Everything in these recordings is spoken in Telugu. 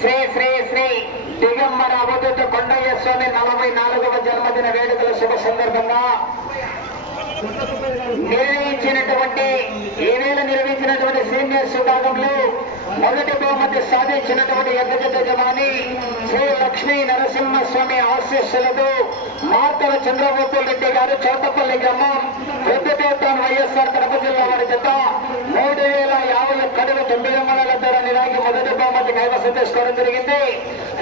శ్రీ శ్రీ శ్రీ దిగంబర అవధూత కొండయ్య స్వామి 44వ జన్మదిన వేడుకల శుభ సందర్భంగా నిర్వహించినటువంటి సీనియర్స్ విభాగంలో మొదటి బహుమతి సాధించినటువంటి ఎర్రజత జవాని శ్రీ లక్ష్మీ నరసింహస్వామి ఆశీస్సులతో మార్తల చంద్రబాబు రెడ్డి గారు చౌటపల్లి గ్రామం పెద్దతోటాన్ వైఎస్ఆర్ కడప జిల్లా వారి జత 3050 దూరాన్ని లాగి మొదటి బహుమతి కైవసం చేసుకోవడం జరిగింది.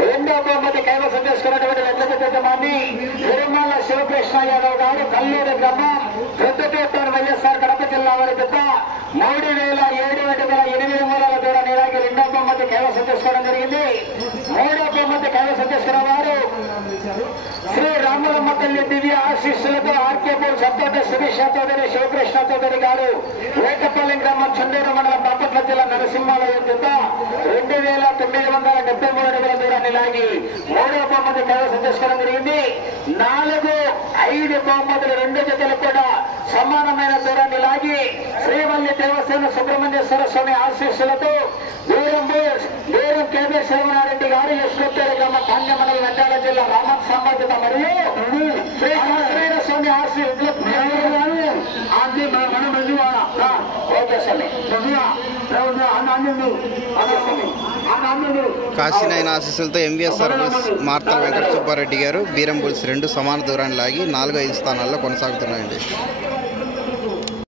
రెండో బహుమతి కైవసం చేసుకున్నటువంటి ఎర్రజత జవాని తిరుమల శివకృష్ణ యాదవ్ గారు కల్లూరు గ్రామం పెద్దతోటాన్ వైఎస్ఆర్ కడప జిల్లా వారి జత 3708 దూరాన్ని లాగి రెండో బహుమతి కైవసం చేసుకోవడం జరిగింది. మూడో బహుమతి కైవసం చేసుకున్న వారు శ్రీ రామలమ్మ తల్లి దివ్య ఆశీస్సులతో ఆర్కేపూర్ సత్తోట శిరీష చౌదరి శివకృష్ణ చౌదరి గారు వేటపల్లి గ్రామం చండూరు మండలం బాపట్ల జిల్లా నరసింహాలయం జత 2973 దూరాన్ని లాగి మూడో బహుమతి కైవసం చేసుకోవడం జరిగింది. 4-5 బహుమతులు రెండు జతలు కూడా సమానమైన దూరాన్ని లాగి శ్రీవల్లి దేవసేన సుబ్రహ్మణ్యేశ్వర స్వామి ఆశీస్సులతో దూరం కేబీ శర్మనారెడ్డి గారు యశ్వత్తేరు గ్రామ ధాన్యమనల నంద్యాల జిల్లా రామన్ సంబంధిత మరియు శ్రీ కాశ్మీర స్వామి ఆశీస్సులు కాశీనాయన ఆశీస్సులతో ఎంవీఎస్ సర్వీస్ మార్తల వెంకట సుబ్బారెడ్డి గారు బీరం బుల్స్ 2 సమాన దూరాన్ని లాగి 4-5 స్థానాల్లో కొనసాగుతున్నాయండి.